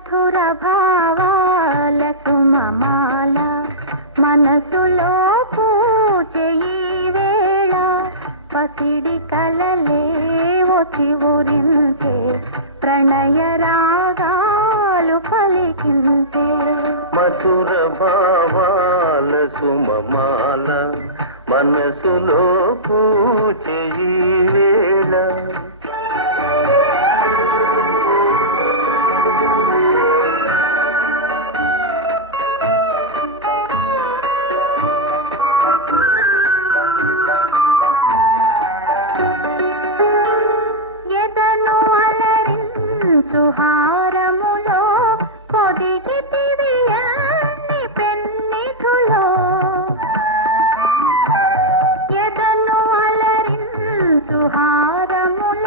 మధుర భావాల సుమమాల మనసులో పూజే ఈ వేళ పసిడి కలలే వచ్చి ఊరించే ప్రణయ రాగాలు పలికించే మధుర భావాల సుమమాల మనసులో పూజే ఈ వేళ